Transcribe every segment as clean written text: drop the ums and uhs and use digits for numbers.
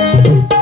Thank you.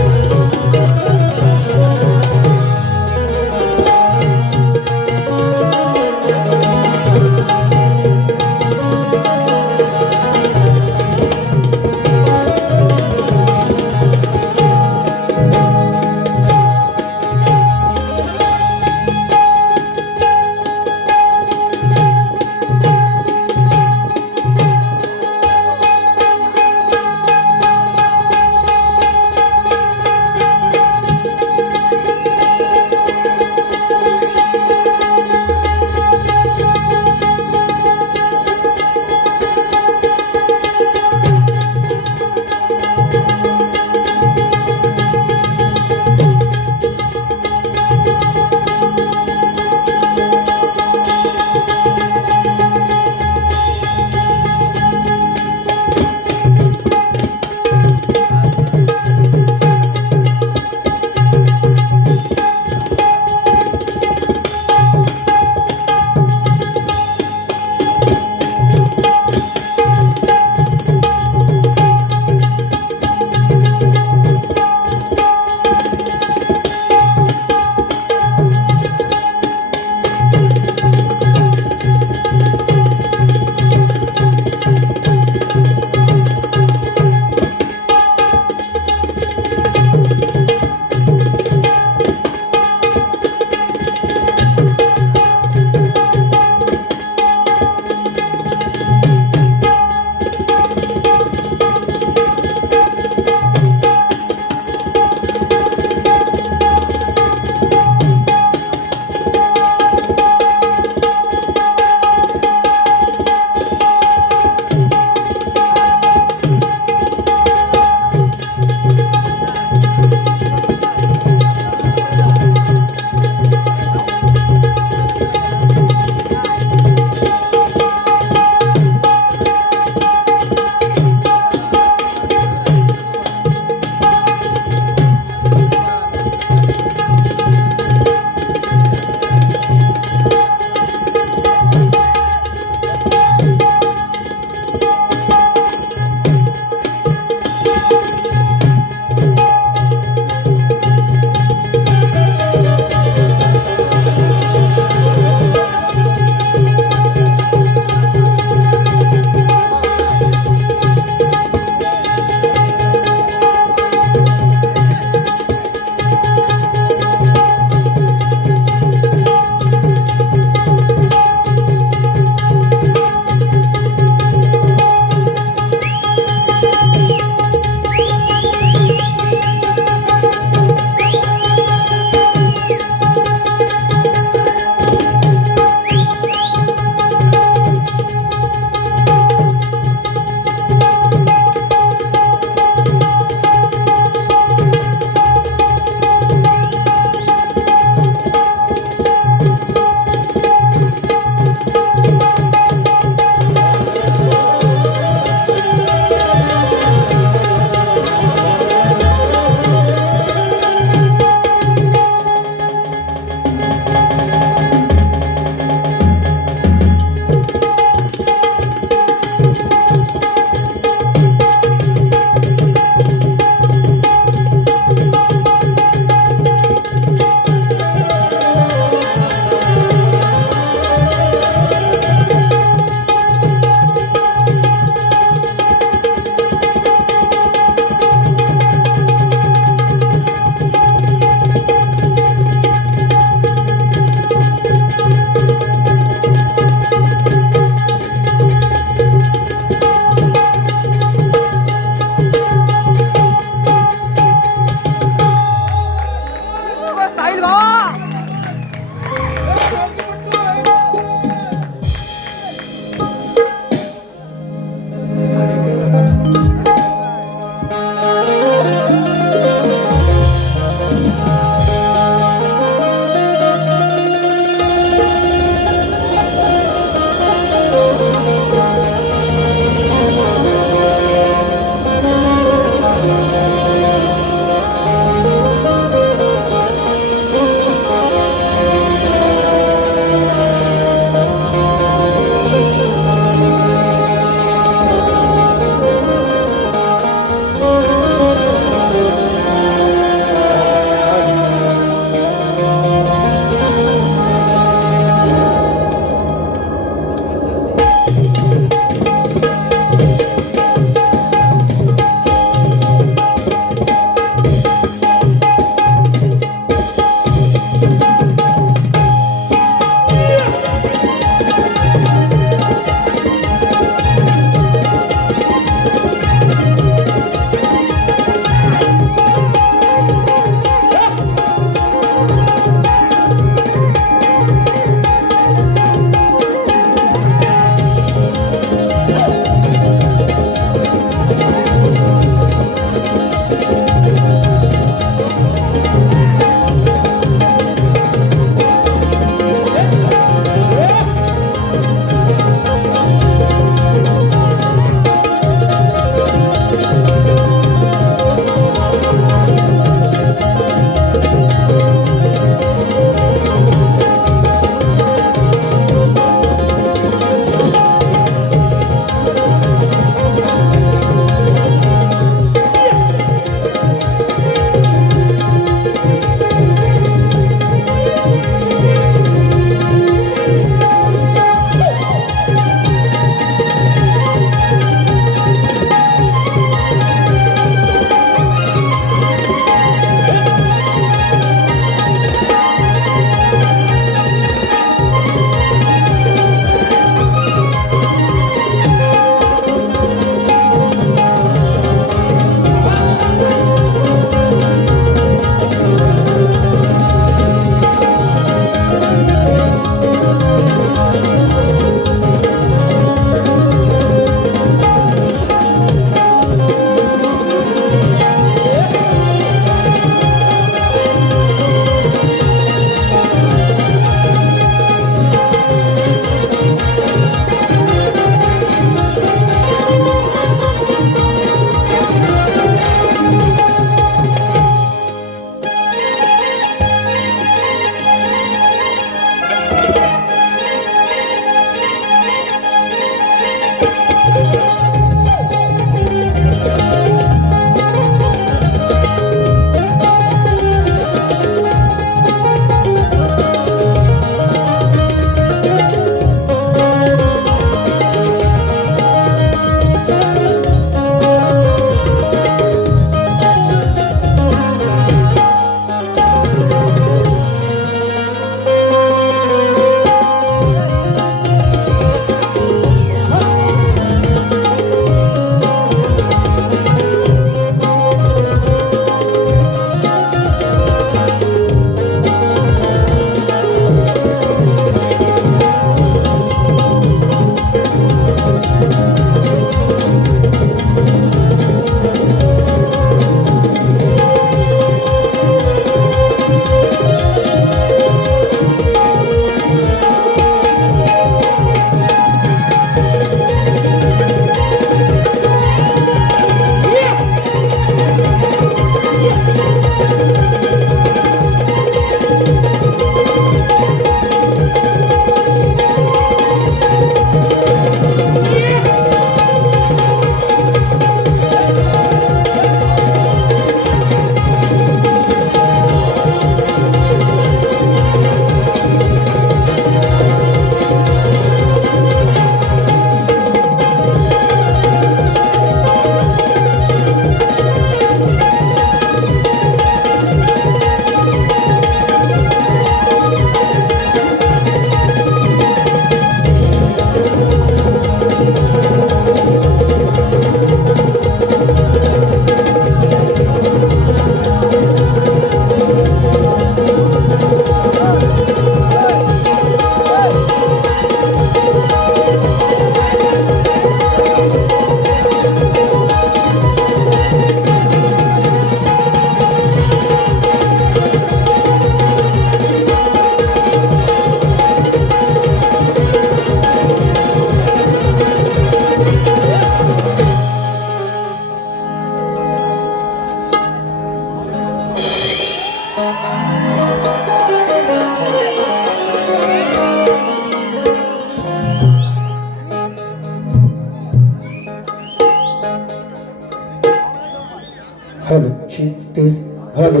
Hello, check this. Hello,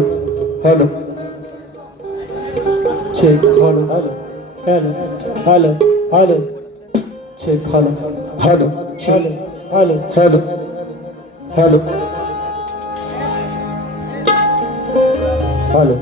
hello. Check, hello, hello, hello, hello, hello. Check, hello, hello, check, hello, hello, hello, hello.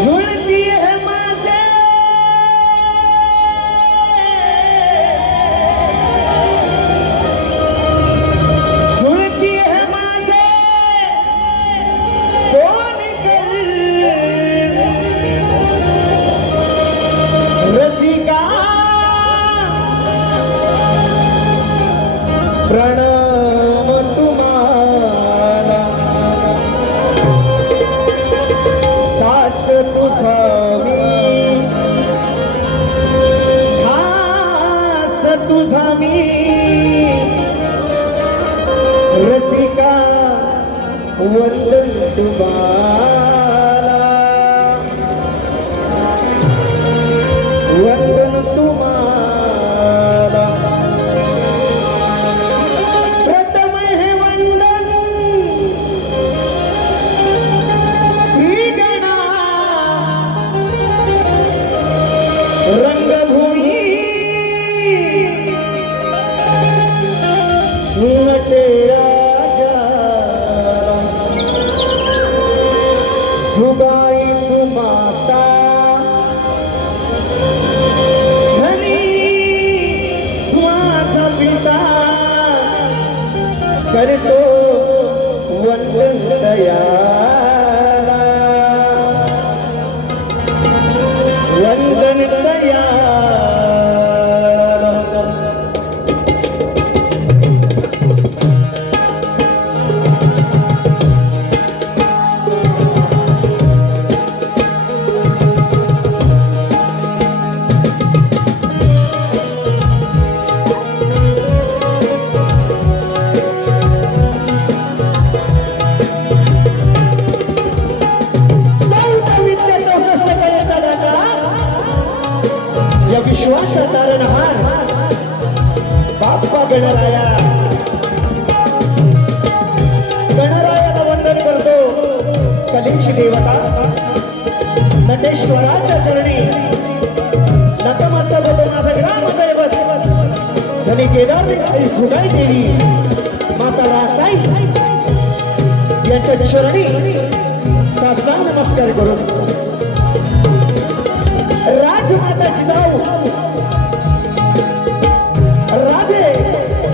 झुलती है माझे झुलती है माझे कोण कर रसिका प्रणाम तुम्हाला सास तुझावी खास तुझा मी रसिका वंदन तुम्हाला वंदन तुम्हाला प्रथम हे वंदन श्री गणा रंगभूमी नटराजा जुगाई तू माता धनी माझा पिता करतो वंदन दयाला वंदन दयाला या विश्वास तारणहार बाप्पा गणराया गणरायाला वंदन करतो कलेची देवता नटेश्वराच्या चरणी नतमस्तक होतो माझा ग्रामदैवत धनी केदार आई सुगाई देवी माता रासाई यांच्या चरणी साष्टांग नमस्कार करून राजमाता जिजाऊ राधे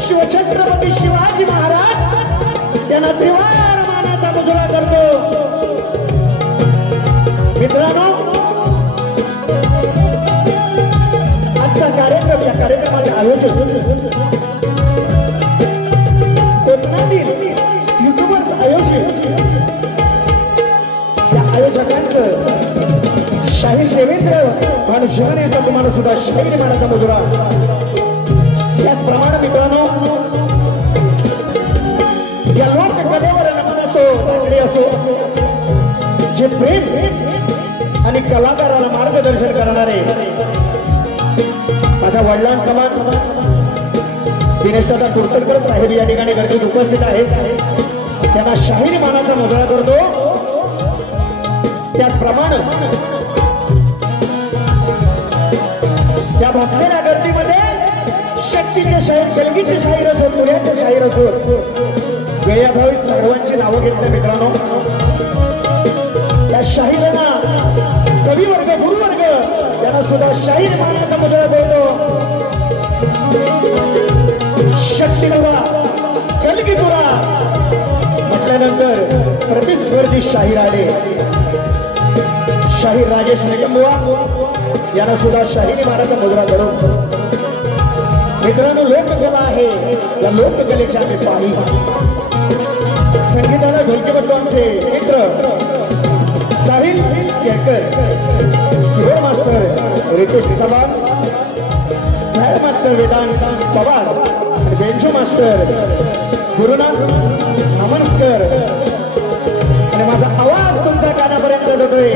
शिवछत्रपती शिवाजी महाराज यांना त्रिवार मानाचा मुजरा करतो मित्रांनो आजचा कार्यक्रम या कार्यक्रमाचे आयोजक कोकणातील युट्यूबर्स आयोजित या आयोजकांचं शाहीर देवेंद्र भानु शिवने यांचा तुम्हाला सुद्धा शाहीर मानाचा मुजरा त्याचप्रमाणे मित्रांनो या लोककलेवर नमन असो लाकडी असो जे प्रेम आणि कलाकाराला मार्गदर्शन करणारे माझ्या वडिलांसमान दिनेश दादा कुरतडकर साहेब या ठिकाणी गर्दीत उपस्थित आहेत त्यांना शाहीर मानाचा मुजरा करतो त्याचप्रमाणे या भसलेल्या गर्दीमध्ये शक्तीचे शाहीर कलगीचे शाहीर असो तुऱ्याचे शाहीर असो वेळाभावी सर्वांची नावं घेतली मित्रांनो या शाहीरांना कविवर्ग गुरुवर्ग यांना सुद्धा शाहीर मानाचा मुजरा करतो शक्तीपुरा कलगीपुरा म्हटल्यानंतर प्रतिस्पर्धी शाहीर आले शाहीर राजेश निकमबुवा यांना सुद्धा शाहीर मानाचा मुजरा करून मित्रांनो लोककला आहे या लोककलेची आम्ही पाही संगीताला ढोलकीपट्टू आमचे मित्र Sahil Kelkar keyboard master Ritesh Nizabad master Vedant नमस्कार गुरुना नमस्कार. आणि माझा आवाज तुमच्या कानापर्यंत जातोय.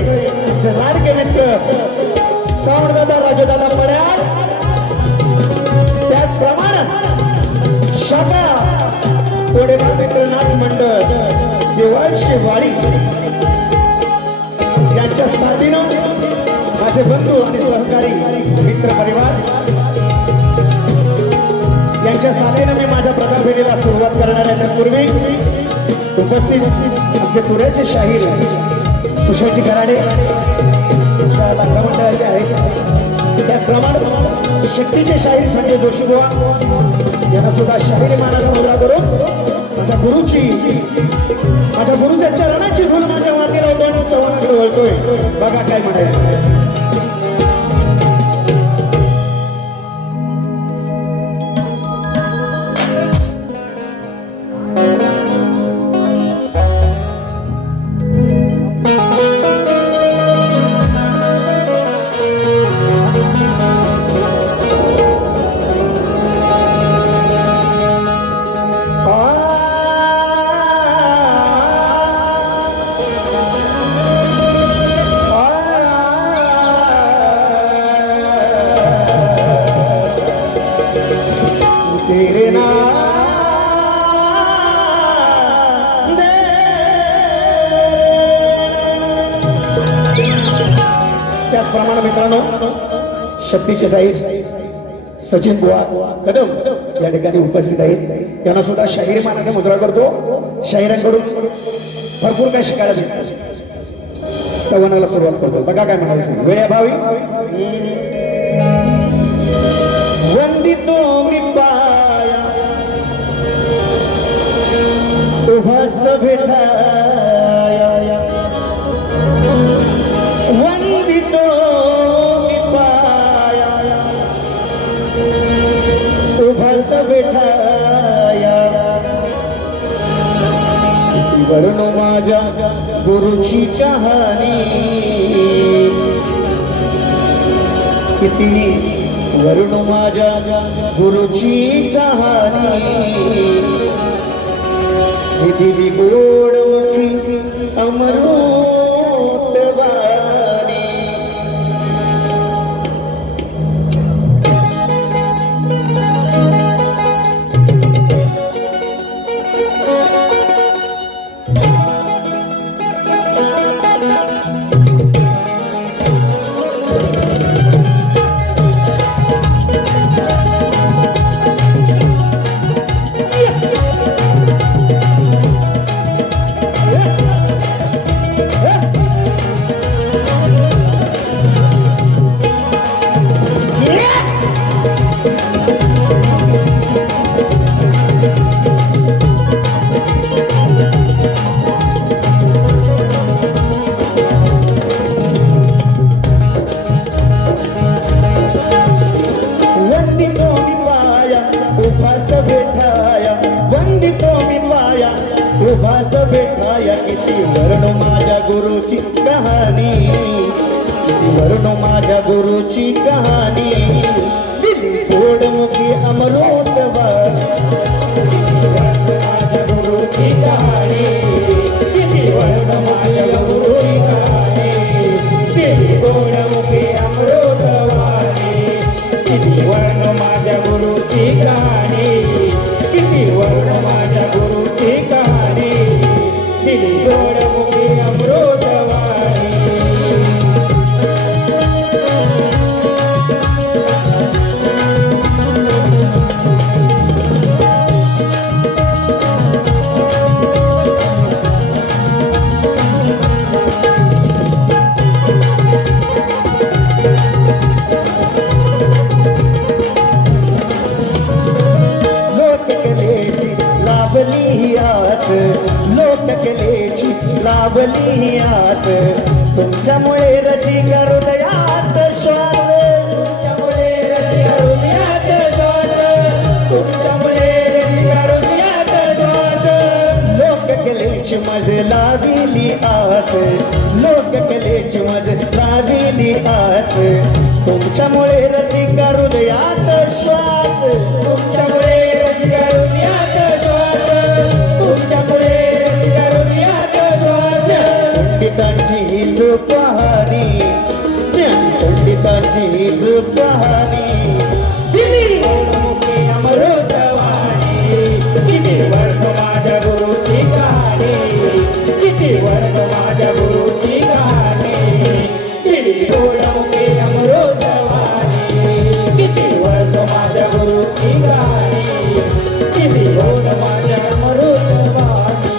लाडके मित्र सावंतदादा राजदादा पड्याळ, त्याचप्रमाणे शाखा कोडेबाल मित्र नाच मंडळ देवाळशी वाडी यांच्या साथीनं माझे बंधू आणि सहकारी मित्र परिवार यांच्या साथीनं मी माझ्या प्रकार फेरीला सुरुवात करणार आहे. त्यापूर्वी उपस्थित आमचे पुण्याचे शाहीर सुशांती कराडे लाखा मंडळाचे आहेत. त्याचप्रमाणे शक्तीचे शाहीर संजय जोशी बुवा यांना सुद्धा शाहिरी मानाचा मुद्रा करून माझ्या गुरुच्या चरणाची फुल माझ्या माती लावतो आणि स्तवनाकडे वळतोय. बघा काय म्हणायचं. तेरे नाम दे. त्याचप्रमाणे मित्रांनो शक्तीचे साईज सचिन बुवा कदम या ठिकाणी उपस्थित आहेत. त्यांना सुद्धा शाहिरी मानाचा मुद्रा करतो. शाहिरांकडून भरपूर काय शिकायला भेटतं. स्तवनाला सुरुवात करतो. बघा काय म्हणायचं. वेळाभावी वंदितो मी पाया उभास भेटाया. वंदितो मी पाया उभास भेटाया. किती वर्णो माझ्या गुरुची कहाणी, किती वरुण माझ्या गुरुची कहाणी. ही दिली गोडमुखी अमृत वाणी. उभास भेटाया. किती वर्ण माझ्या गुरुची कहाणी, किती वर्ण माझ्या गुरुची कहाणी. दिली गोडमुखी अमृत माझ्या गुरुची कहाणी. किती वर्ण माझ्या गुरुची कहाणी. दिली गोडमुखी अमृत वाणी. किती वर्ण माझ्या गुरुची कहाणी. किती वर्ण माझ्या गुरुची कहाणी. दिली गोडमुखी अमृत वाणी. लोककलेची लावली आस. तुमच्यामुळे रसिका हृदयात श्वास. तुमच्यामुळे रसिका हृदयात श्वास. तुमच्यामुळे रसिका हृदयात श्वास. लोककलेची मज लाविली आस. लोककलेची मज लाविली आस. तुमच्यामुळे रसिका हृदयात श्वास. तुमच्यामुळे रसिका हृदयात कहाणी ज्ञान पंडितांची हीच कहाणी दिली अमृतवाणी किती वर्ष माझ्या गुरुची कहाणी किती वर्ष माझ्या गुरुची कहाणी किती गोडमुखे अमृतवाणी किती वर्ष माझ्या गुरुची कहाणी किती गोड माझ्या अमृतवाणी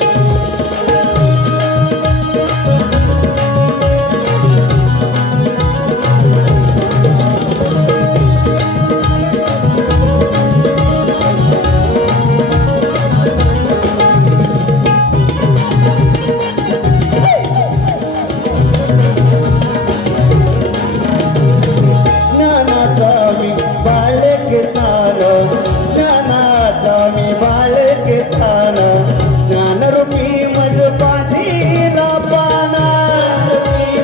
ज्ञानाचा मी बाळक तान ज्ञानाचा मी बाळक तान ज्ञानरूपी मज पाठीला पाना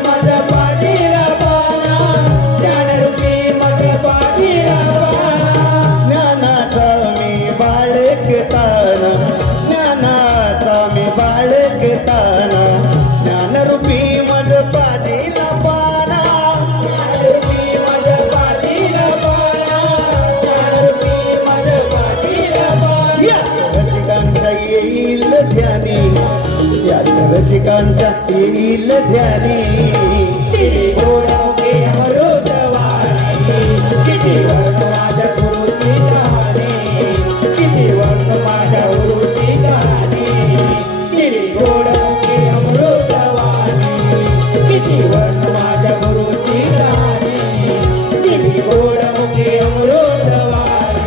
माझ्या पाठीला पाना ज्ञानरूपी माझ्या पाठीला पाना ज्ञानाचा मी बाळक तान ज्ञानाचा मी बाळक तान ज्ञानरूपी मज पाठीला पाना ज्ञानरूपी माझ्या पाठीला पाना ज्ञानरूपी माझ्या पाठीला पाना या रसिकांच्या येईल ध्यानी याच रसिकांच्या येईल ध्यानी किती गोडमुखे अमृतवाणी किती वर्ष माझ्या गुरुची कहाणी किती वर्ष माझ्या गुरुची कहाणी किती गोडमुखे अमृतवाणी किती वर्ष माझ्या गुरुची कहाणी किती गोडमुखे अमृतवाणी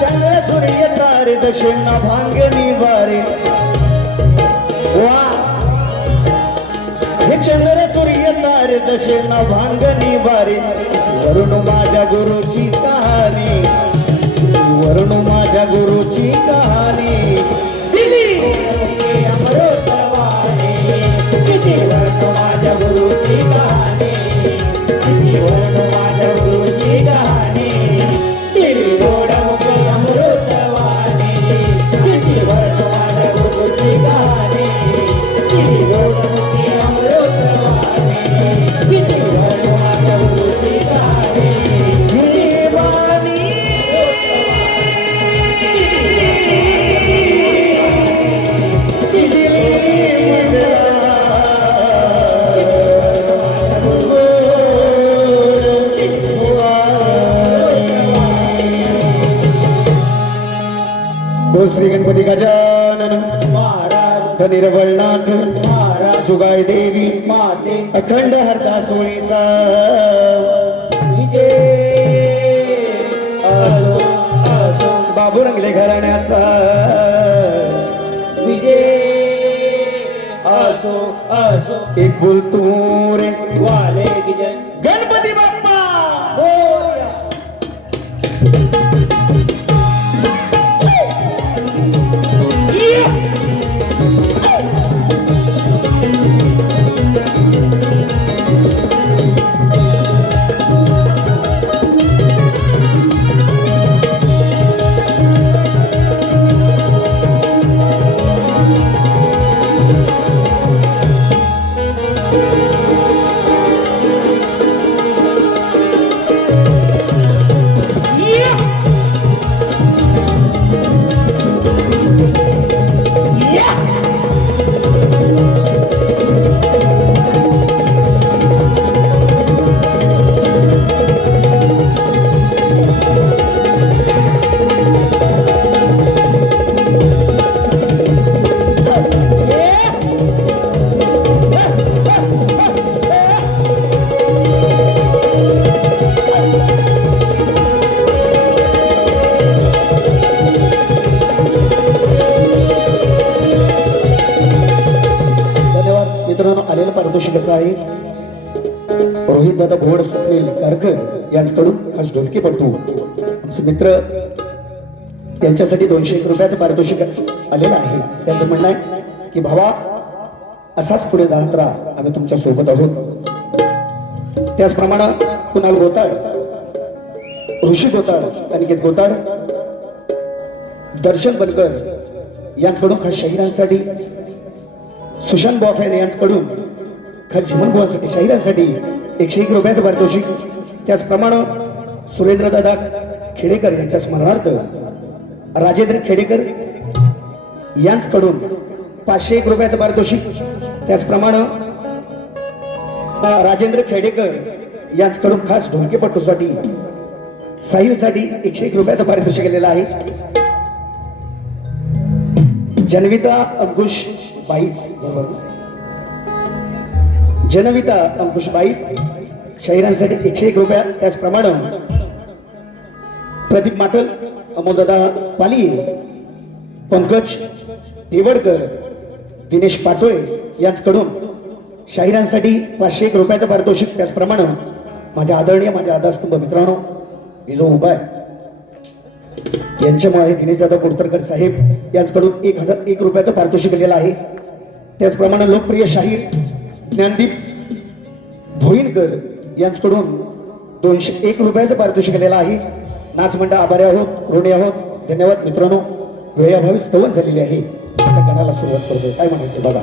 चंद्र सूर्य तारे जसे भांगणी वारे वा हे चंद्र सूर्य तारे जसे भांगणी वारे वरुण माझ्या गुरुची कहाणी वरुण माझ्या गुरुची कहाणी दिली गोडमुखे अमृतवाणी किती वर्ष माझ्या गुरुची कहाणी किती वर्ष माझ्या गुरुची कहाणी किती गोडमुखे अमृतवाणी किती वर्ष माझ्या गुरुची कहाणी किती गोडमुखे अमृतवाणी किती वर्ष माझ्या गुरुची कहाणी ही वाणी दिली बोल श्री गणपती गजानन महाराज धनिर्वळनाथ महाराज सुगाय देवी माते अखंड हरदा सोळीचा विजय असो असो बाबू रंगले घराण्याचा विजय असो असो एक बोल तू रे वाले विजय गणपती बाप्पा होया आलेलं पारितोषिक असं आहे रोहित दादा घोड स्वप्नील कारकर यांच्याकडून आज ढोलकी पडतो आमचे मित्र त्यांच्यासाठी 201 रुपयाचं पारितोषिक आलेलं आहे. त्यांचं म्हणणं आहे की भावा असाच पुढे जात राहा, आम्ही तुमच्या सोबत आहोत. त्याचप्रमाणे कुणाल गोताड, ऋषी गोताड, अनिकेत गोताड, दर्शन बनकर यांच्याकडून खास शाहिरांसाठी सुशांत बॉफेन यांच्याकडून खर्च मनभुवांसाठी शाहिरांसाठी 101 रुपयाचं पारितोषिक. त्याचप्रमाणे सुरेंद्रदादा खेडेकर यांच्या स्मरणार्थ राजेंद्र खेडेकर यांचकडून 501 रुपयाचं पारितोषिक. त्याचप्रमाणे राजेंद्र खेडेकर यांचकडून खास ढोलकेपट्टूसाठी साहिलसाठी 101 रुपयाचं पारितोषिक केलेलं आहे. जनविता अंकुश बाई, जनविता अंकुश बाई शाहिरांसाठी 101 रुपया. त्याचप्रमाणे प्रदीप माटल, अमोलदादा पाली, पंकज देवडकर, दिनेश पाटोळे यांच्याकडून शाहिरांसाठी 501 रुपयाचं पारितोषिक. त्याचप्रमाणे माझ्या आदरणीय माझ्या आदास्तंभ मित्रांनो, मी जो उभा आहे यांच्यामुळे दिनेशदादा कोडतरकर साहेब यांच्याकडून 1001 रुपयाचं पारितोषिक दिलेलं आहे. त्याचप्रमाणे लोकप्रिय शाहीर ज्ञानदीप भोईनकर यांच्याकडून 201 रुपयाचं पारितोषिक दिलेलं आहे. नाचमंडळ आभारी आहोत, ऋणी आहोत. धन्यवाद मित्रांनो. वेळाभावी स्तवन झालेली आहे. आता गाण्याला सुरुवात करतोय. काय म्हणायचं बघा.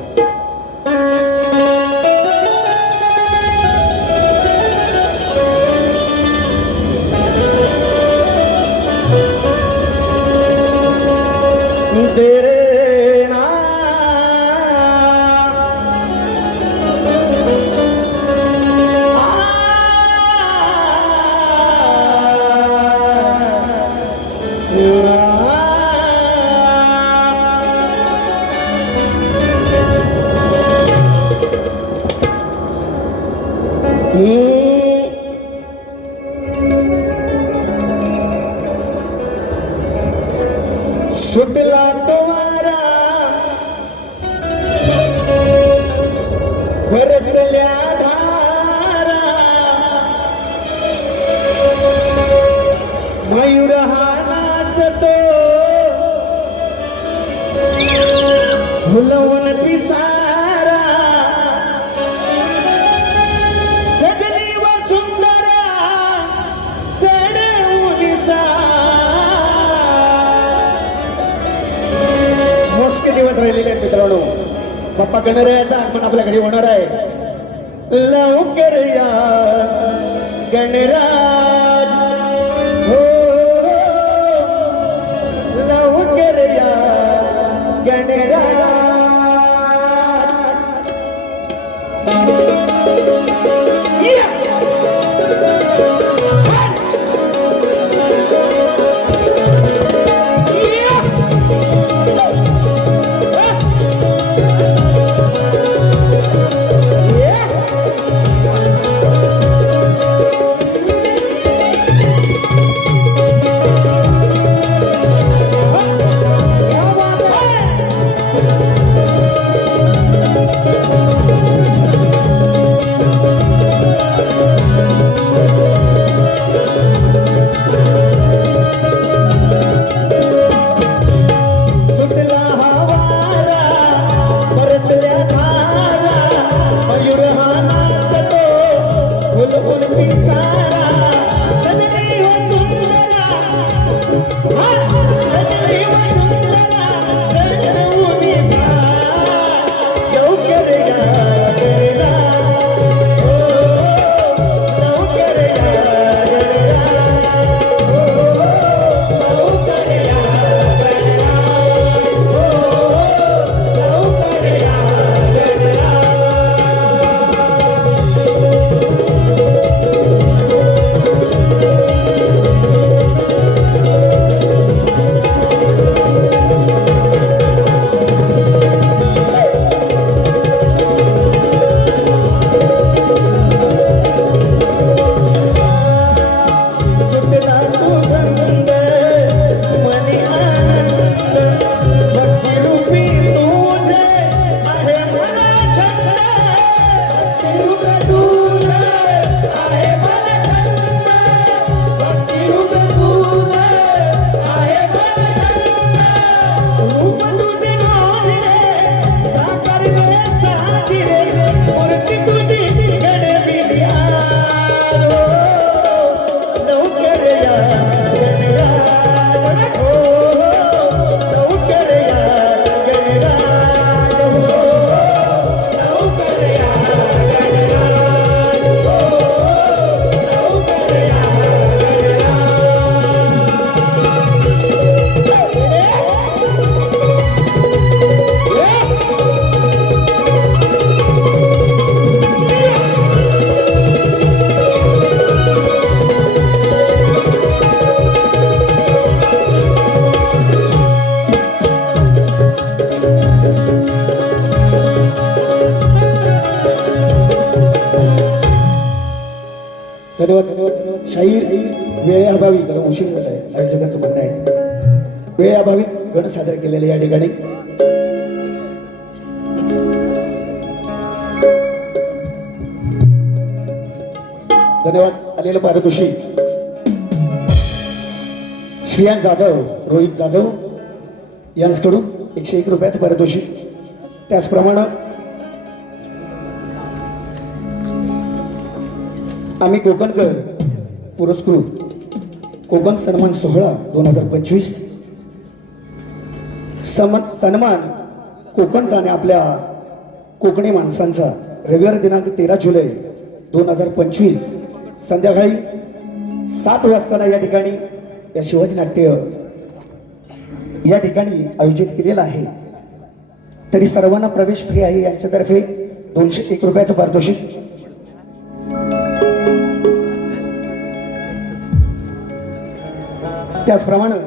तेरे नाम सुटला तो वारा बरसल्या धारा, मयूर हा नाचतो फुलवून पिसारा, सजनी व सुंदरा चढवून मोजके दिवस राहिलेले आहेत मित्रांनो. बाप्पा गणरायाचं आगमन आपल्या घरी होणार आहे. लवकर या गणराज हो, लवकर या गणराज. वेळेअभावी कारण उशीर झाला आहे आयोजकांचं म्हणणं आहे वेळेअभावी गण सादर केलेले या ठिकाणी धन्यवाद आलेलं पारितोषिक श्रियान जाधव रोहित जाधव यांच्याकडून 101 रुपयाचं पारितोषिक त्याचप्रमाणे आम्ही कोकणकर पुरस्कृत कोकण सन्मान सोहळा 2025 सन्मान कोकणचा आणि आपल्या कोकणी माणसांचा रविवार दिनांक 13 जुलै 2025 संध्याकाळी 7 वाजता या ठिकाणी या शिवाजी नाट्य या ठिकाणी आयोजित केलेलं आहे तरी सर्वांना प्रवेश फ्री आहे यांच्यातर्फे 201 रुपयाचं पारितोषिक त्याचप्रमाणे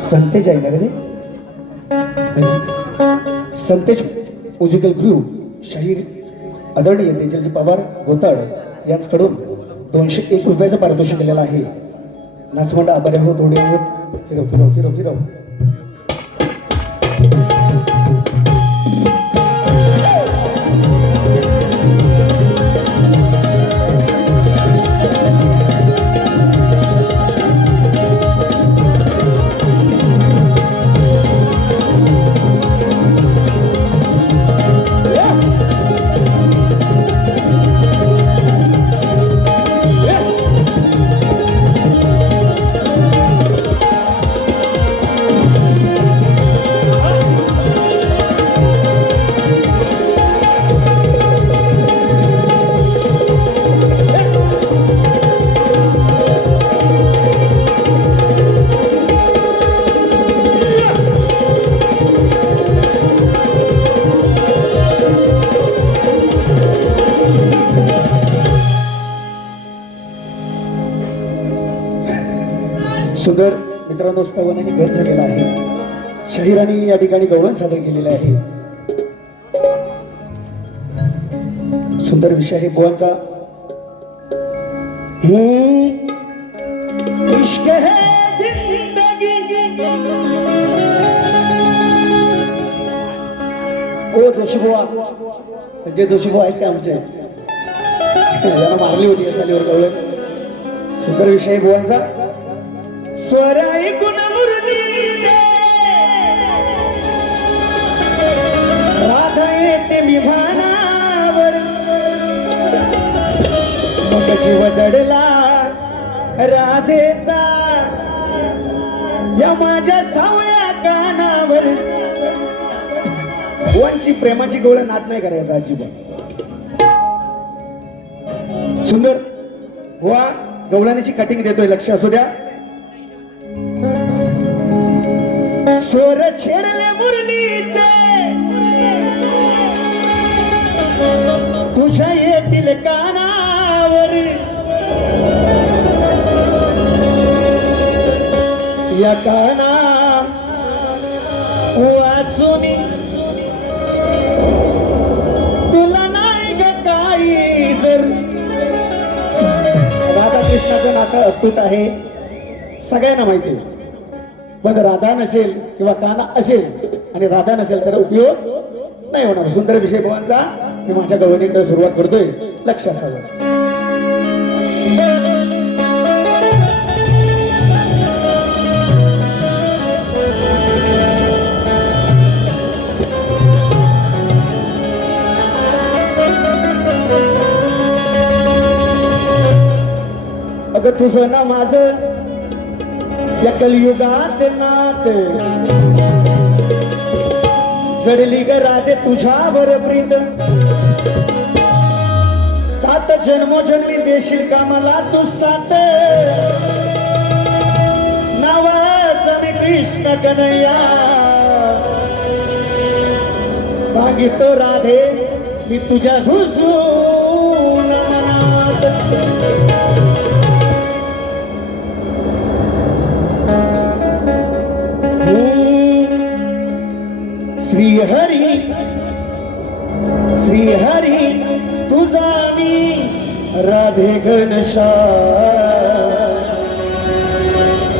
संतेज आहे ना रे संतेज म्युझिकल ग्रुप शाहीर आदरणीय तेजलजी पवार गोताड यांच्याकडून 201 रुपयाचं पारितोषिक दिलेलं आहे नाचमंडळ आभारी आहोत थोडे आहोत फिरव फिरव फिरव फिरव सुंदर मित्रांनो स्तवनाने घर झालेला आहे शाहिरांनी या ठिकाणी गवळण सादर केलेलं आहे सुंदर विषय आहे बुवांचा इश्क है जिंदगी ओ जोशी बुवा संजय जोशी बुवा आहेत का आमचे यांना मारली होती या चालीवर गवळण सुंदर विषय आहे बुवांचा स्वर ऐकून मुरलीचे राधा येते विमानावर मग जीव जडला राधेचा या माझ्या सावळ्या कानावर बुवांची प्रेमाची गोळ नाद नाही करायचा अजिबात सुंदर बुवा गवळणाची कटिंग देतोय लक्ष असू द्या स्वर छेडले मुरलीचे तुझ्या येतील कानावर या काना वाचून तुला नाही ग काही जर राधाकृष्णाचं नातं अतूट आहे सगळ्यांना माहिती आहे पण राधा नसेल किंवा काना असेल आणि राधा नसेल तर उपयोग नाही होणार सुंदर विषय भवांचा मी माझ्या गवळणीकडे सुरुवात करतोय लक्ष असावं अगं तुझं ना माझं या कलियुगात नात जडली ग राधे तुझ्यावर प्रीत 7 जन्मोजन्मी देशील का मला तू 7 नावाचा मी कृष्ण कन्हैया सांगितो राधे मी तुझ्या हुजून मनात नशा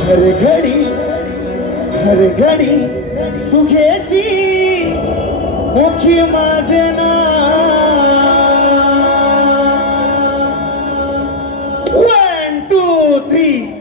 हर घडी तू घेसी मुखी माझे ना 1 2 3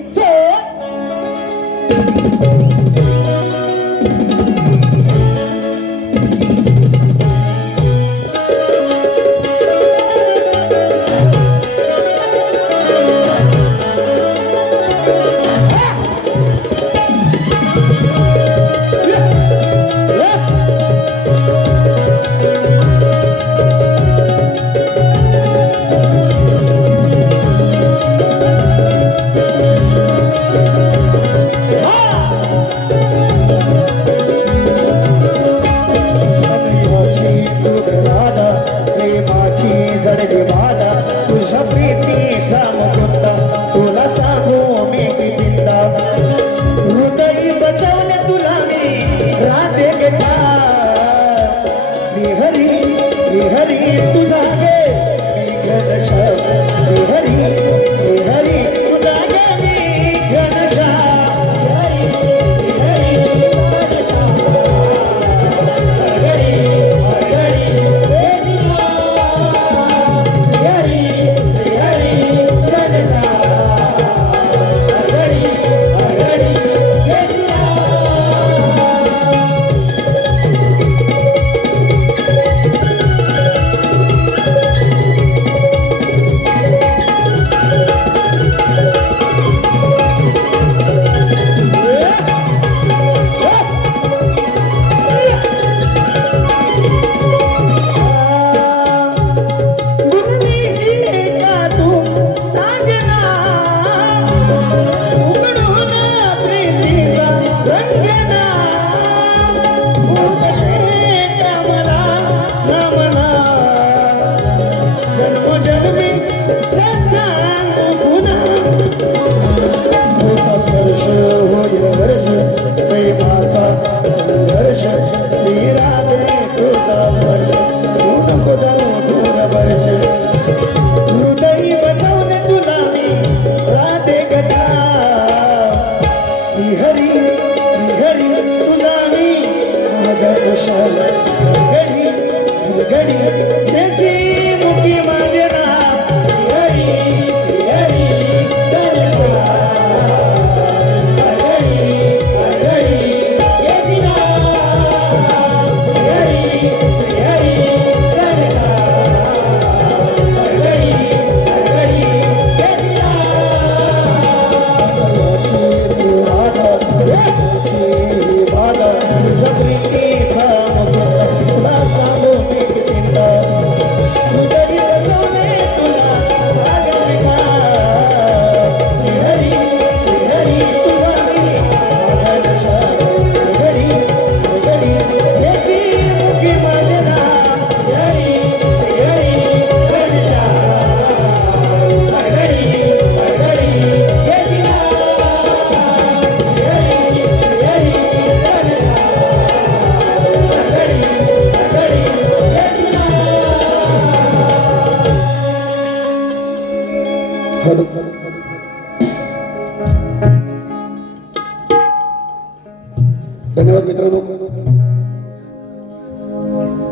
धन्यवाद मित्रांनो.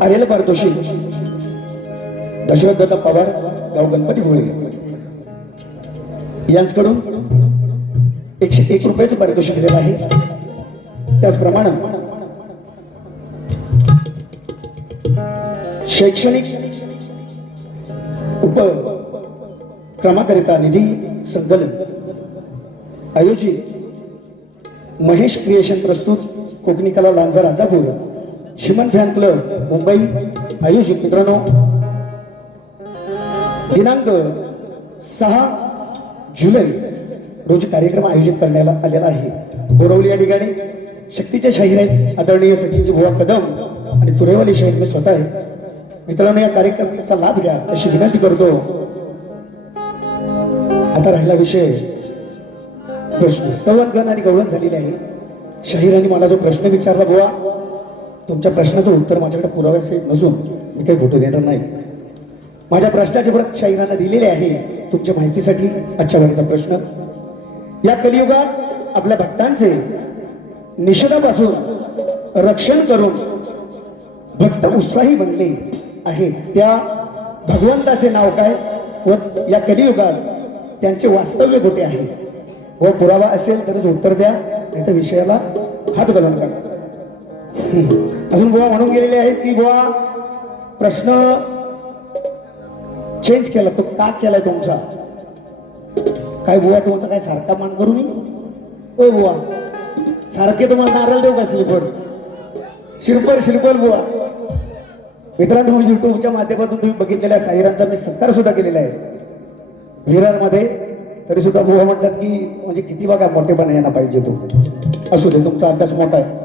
आलेलं पारितोषिक दशरथ दत्ता पवार, गाव गणपती भोळे यांच्याकडून 101 रुपयाचं पारितोषिक दिलेलं आहे. त्याचप्रमाणे शैक्षणिक उपक्रमाकरिता निधी संकलन आयोजित महेश क्रिएशन प्रस्तुत कोकणी कला लांजा राजापूर श्रीमंत फॅन क्लब मुंबई आयोजित मित्रांनो दिनांक 6 जुलै रोजी कार्यक्रम आयोजित करण्यात आलेला आहे. बोरवली या ठिकाणी शक्तीच्या शाहीर आहेत आदरणीय सचिनजी बुवा कदम आणि तुरेवाली शाहीर मी स्वतः आहे. मित्रांनो या कार्यक्रमाचा लाभ घ्या अशी विनंती करतो. आता राहिला विषय प्रश्न. स्तवनगण आणि गवळण झालेले आहे. शाहिरांनी मला जो प्रश्न विचारला बुवा तुमच्या प्रश्नाचं उत्तर माझ्याकडे पुराव्यासहित नसून मी काही फोटो देणार नाही. माझ्या प्रश्नाची प्रत शाहिरांना दिलेली आहे तुमच्या माहितीसाठी. आजच्या वेळेचा प्रश्न, या कलियुगात आपल्या भक्तांचे निषेधापासून रक्षण करून भक्त उत्साही बनले आहेत त्या भगवंताचे नाव काय व या कलियुगात त्यांचे वास्तव्य कुठे आहे? व पुरावा असेल तरच उत्तर द्या, नाही तर विषयाला हात घालून नका. अजून बुवा म्हणून गेलेले आहेत की बुवा प्रश्न चेंज केला. तो का केलाय तुमचा? काय बुवा तुमचा काय सारखा मान करू मी? ओ बुवा सारखे तुम्हाला नारळ देऊ का? श्रीफळ बुवा. मित्रांनो, युट्यूबच्या माध्यमातून तुम्ही बघितलेल्या साहिरांचा मी सत्कार सुद्धा केलेला आहे विरारमध्ये. तरी सुद्धा बुवा म्हणतात की म्हणजे किती बघा मोठेपणा यांना पाहिजे. तो असू दे, तुमचा अभ्यास मोठा आहे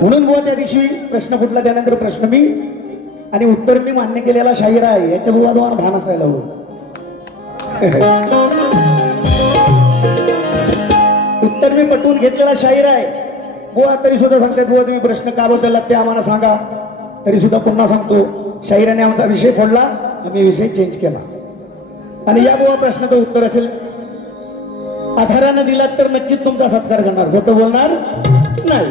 म्हणून बुवा त्या दिवशी प्रश्न कुठला, त्यानंतर प्रश्न मी आणि उत्तर मी मान्य केलेला शाहीर आहे याच्या बुवा तुम्हाला भान असायला हवं. उत्तर मी पटवून घेतलेला शाहीर आहे बुवा. तरी सुद्धा सांगतात बुवा तुम्ही प्रश्न का बदलला ते आम्हाला सांगा. तरी सुद्धा पुन्हा सांगतो, शाहिराने आमचा विषय फोडला, आम्ही विषय चेंज केला. आणि या बुवा प्रश्नाचं उत्तर असेल आधारानं दिलात तर नक्कीच तुमचा सत्कार करणार, खोटं बोलणार नाही.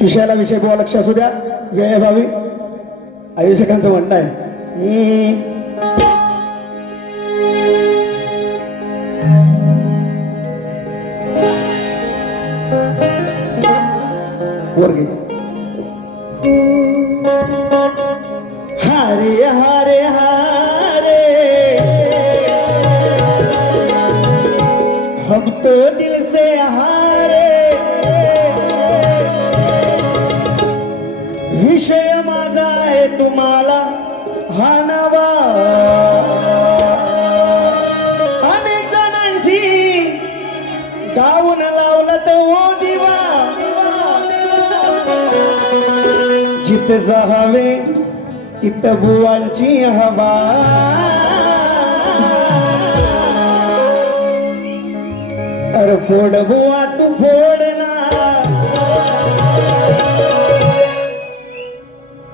विषयाला विषय बुवा लक्ष असू द्या, वेळेभावी आयोजकांचं म्हणणं आहे. वर्गे हारे हारे हारे हम तो दिल से हारे. विषय माझा आहे तुम्हाला हा नवा. अनेक जणांची गाऊन लावलं तर ओ दिवा. जिथे जावे तिथं बुवांची हवा. अरे फोड बुवा तू फोड ना,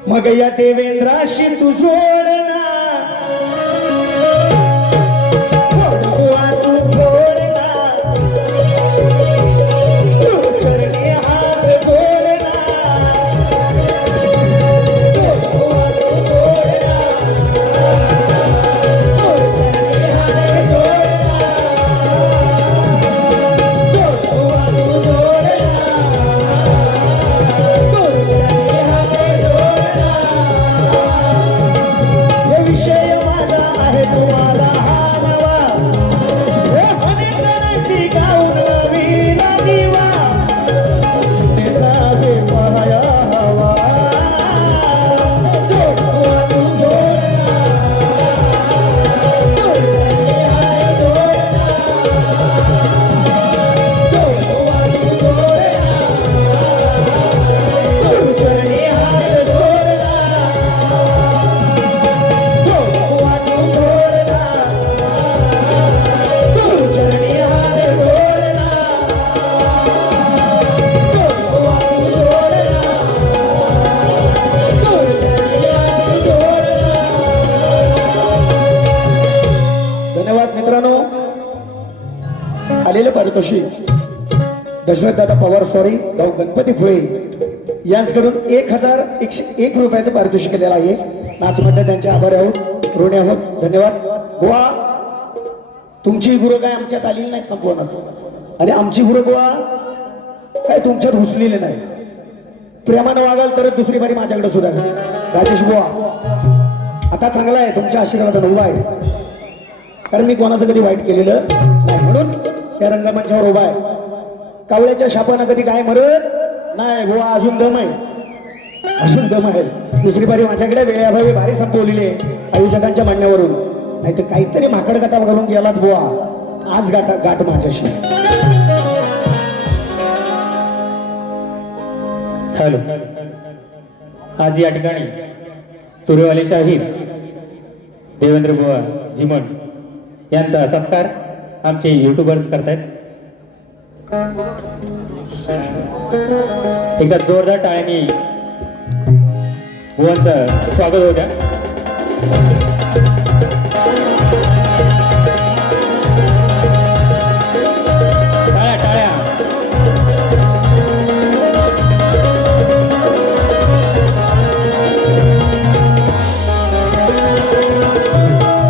मग या देवेंद्राशी तू जोड ना. फोड बुवा तू फोड ना, तू चरणी हात जोड ना. आलेले पारितोषिक दशरथ दादा पवार सॉरी भाऊ गणपती फुळे यांच्याकडून 1101 रुपयाचं पारितोषिक केलेलं आहे. नाच मंडळ त्यांचे आभारी आहोत, ऋणी आहोत, धन्यवाद. बुवा तुमची गुरु काय आमच्यात आलेली नाहीत कंपवनात आणि आमची गुरु बुवा काय तुमच्यात घुसलेले नाही. प्रेमानं वागाल तर दुसरी बारी माझ्याकडे सुद्धा. राजेश बुवा आता चांगला आहे, तुमच्या आशीर्वादाने उभा आहे, कारण मी कोणाचं कधी वाईट केलेलं नाही म्हणून त्या रंगमंचावर उभा आहे. कावळ्याच्या शापानं कधी काय मरत नाही बुवा, अजून दम आहे, अजून दम आहे. दुसरी बारी माझ्याकडे वेळेअभावी भारी संपवलेली आहे आयोजकांच्या म्हणण्यावरून, नाही तर काहीतरी माकड गटा करून गेलात बुवा. आज गाठ माझ्याशी. हॅलो, आज या ठिकाणी तुरेवाले शाहीर देवेंद्र बुवा जिमण यांचा सत्कार आमचे युट्यूबर्स करतायत. एकदा जोरदार टाळ्यांनी बुवांचं स्वागत होऊ द्या. टाळ्या टाळ्या.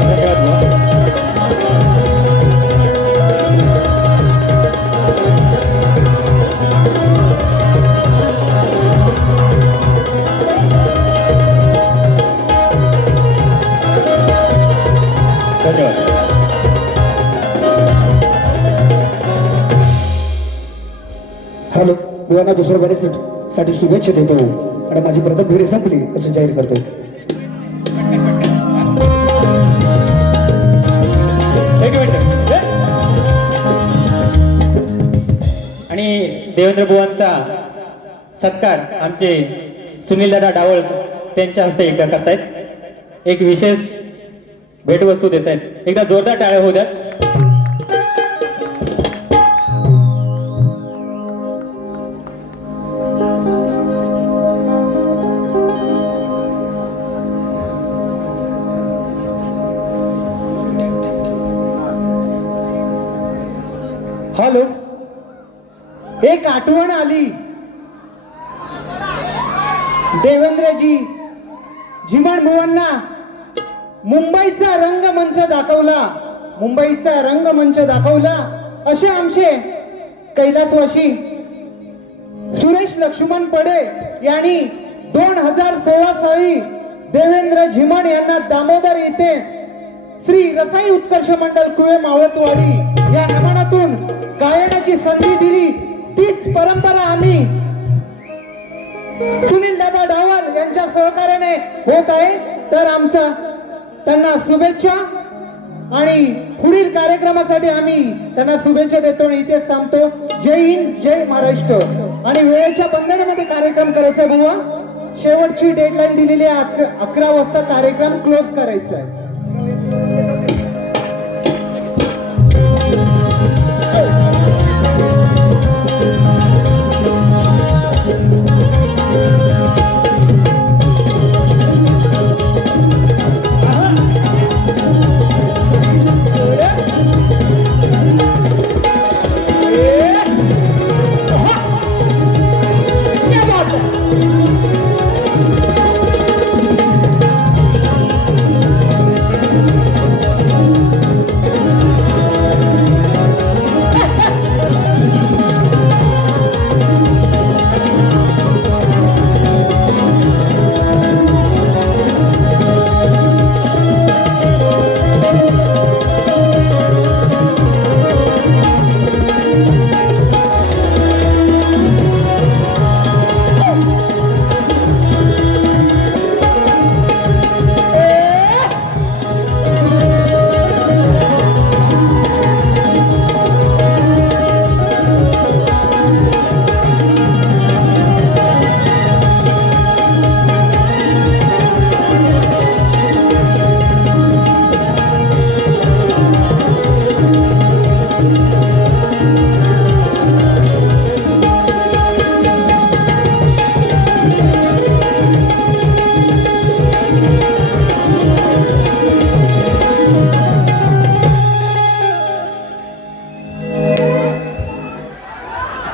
धन्यवाद बुवा. धन्यवाद. हॅलो, बुवांना दुसऱ्या साठी शुभेच्छा देतो आणि माझी प्रथम फेरी संपली असं जाहीर करतो. एक मिनिट. आणि देवेंद्र बुवांचा सत्कार आमचे सुनील दादा डावळ त्यांच्या हस्ते एकदा करतायत. एक विशेष भेटवस्तू देत आहेत. एकदा जोरदार टाळ्या होऊ द्या. हॅलो, एक आठवण आली. देवेंद्रजी झिमण बुवांना मुंबईचा रंगमंच दाखवला. असे आमचे कैलासवासी सुरेश लक्ष्मण पडे यांनी 2016 साली देवेंद्र झिमण यांना दामोदर येथे श्री रसाई उत्कर्ष मंडळ कुळे मावतवाडी या नमनातून गायनाची संधी दिली. तीच परंपरा आम्ही सुनील दादा डावल यांच्या सहकार्याने होत आहे. तर आमचा त्यांना शुभेच्छा आणि पुढील कार्यक्रमासाठी आम्ही त्यांना शुभेच्छा देतो आणि इथेच थांबतो. जय हिंद, जय महाराष्ट्र. आणि वेळेच्या बंधनामध्ये कार्यक्रम करायचा बुवा. शेवटची डेडलाईन दिलेली आहे. 11 वाजता कार्यक्रम क्लोज करायचा आहे.